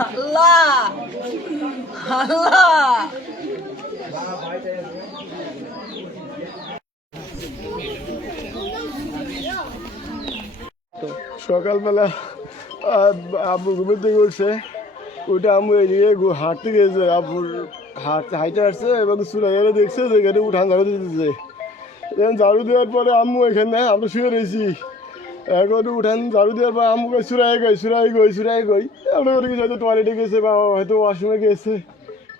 আল্লাহ আল্লাহ সকালবেলা আব্বু ঘুমের থেকে উঠছে, ওইটা আম্মু এদিকে হাঁটতে গিয়েছে, আব্বুর হাইটে আসছে এবং সুরাইয়ারে দেখছে যে এখানে উঠান ঝাড়ু দিতেছে। এখন ঝাড়ু দেওয়ার পরে আম্মু এখানে আমরা শুয়ে রয়েছি, এখন উঠান ঝাড়ু দেওয়ার পর আম্মুকে সুরাই গই আমরা করে গেছি, হয়তো টয়লেটে গেছে বা হয়তো ওয়াশরুমে গেছে।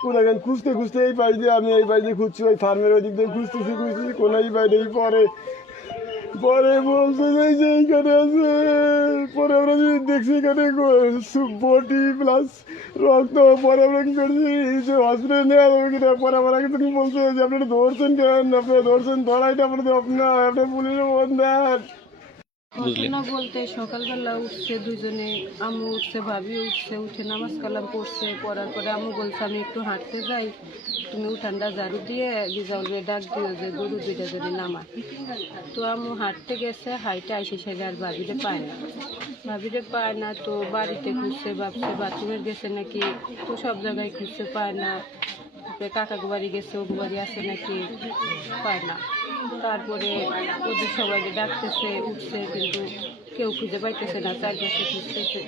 কোথায় খুঁজতে খুঁজতে এই পাশ দিয়ে আমি এই পাশ দিয়ে খুঁজছি, ওই ফার্মের ওই দিক দিয়ে খুঁজতেছি কোনো এই বাইরে পরে বলছে যে এইখানে আছে। পরে আমরা দেখছি এখানে বটি প্লাস রক্ত। পরে আমরা কি করছি যে হসপিটালে নেওয়া যাবে কিনা। পরে আমার আগে তুমি বলছে যে আপনারা ধরছেন কেন, আপনারা ধরছেন ধরাইটা আপনার পুলিশের বন্ধার। ঘটনা বলতে সকালবেলা উঠছে দুজনে, আম্মু উঠছে, ভাবি উঠছে, উঠে নামাজ কালাম পড়ছে। পড়ার পরে আম্মু বলছে আমি একটু হাঁটতে যাই, তুমি উঠানটা ঝাড়ু দিয়ে রিজাউলকে ডাক দিও যে গরু দুইটা যদি নামা। তো আম্মু হাঁটতে গেছে, হাইটে আইসে সেটা আর ভাবিরে পায় না। তো বাড়িতে খুঁজছে, ভাবছে বাথরুমের গেছে নাকি, তো সব জায়গায় খুঁজছে, পায় না। কাকাকে বাড়ি গেছে, ওগু বাড়ি আছে নাকি, পায় না। তারপরে ওদের সবাইকে ডাকতেছে, উঠছে, কিন্তু কেউ খুঁজে পাইতেছে না, চারপাশে খুঁজতেছে।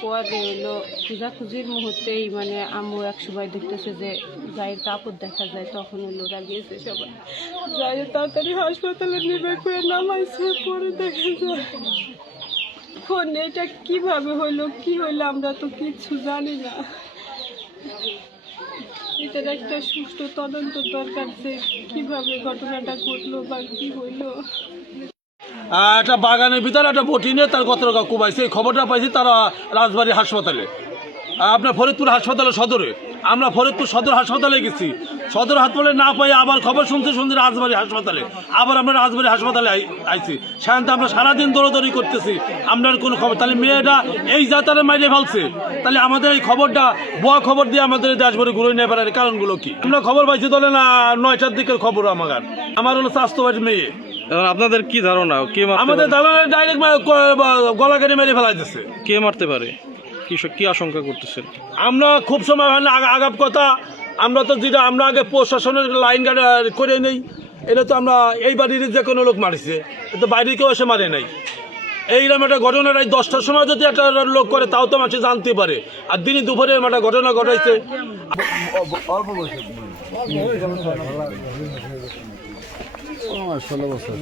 পরে হলো খোঁজাখুঁজির মুহূর্তেই মানে আম্মু এক সময় দেখতেছে যে গায়ের কাপড় দেখা যায়, তখন হলো ওরা গিয়েছে সবাই, যাই তাড়াতাড়ি হাসপাতালে নেবে করে নামাইছে। পরে দেখা যায় এখন এটা কিভাবে হইলো কি হইলো আমরা তো কিচ্ছু জানি না। এটার একটা সুষ্ঠু তদন্ত দরকার যে কিভাবে ঘটনাটা ঘটলো বা কি হইলো। একটা বাগানের ভিতরে একটা বটি নিয়ে তার কত টাকা কুবাইছে, এই খবরটা পাইছি তারা রাজবাড়ী হাসপাতালে, আপনার ফরিদপুর হাসপাতালে সদরে। আমরা ফরিদপুর সদর হাসপাতালে গেছি, সদর হাসপাতালে না পাই আবার খবর শুনতে রাজবাড়ী হাসপাতালে, আবার আমরা রাজবাড়ী হাসপাতালে আইছি। সেখানে আমরা সারাদিন দৌড়াদৌড়ি করতেছি, আপনার কোনো খবর। তাহলে মেয়েটা এই যাতারে মাইরে ফেলছে, তাহলে আমাদের এই খবরটা বড় খবর দিয়ে আমাদের দেশভরে ঘুরে নিয়ে বেড়ার কারণগুলো কি? আমরা খবর পাইছি ধরে না 9টার দিকের খবর। আমার হলো স্বাস্থ্যবাদী মেয়ে। এখন আপনাদের কি ধারণা, কে আমাদের ধারণা ডাইরেক্ট গলা কেটে মেরে ফেলা দিচ্ছে। কে মারতে পারে, কি আশঙ্কা করতেছেন? আমরা খুব সময় হয় না আগাপ কথা, আমরা তো যেটা আমরা আগে প্রশাসনের লাইন গার্ড করে নেই। এটা তো আমরা এই বাড়ির যে কোনো লোক মারিছে, তো বাইরে কেউ এসে মারে নাই। এইরকম একটা ঘটনা 10টার সময় যদি একটা লোক করে তাও তো মানুষ জানতে পারে, আর দিনই দুপুরে একটা ঘটনা ঘটাইছে। অল্প বয়সে 16 বছর।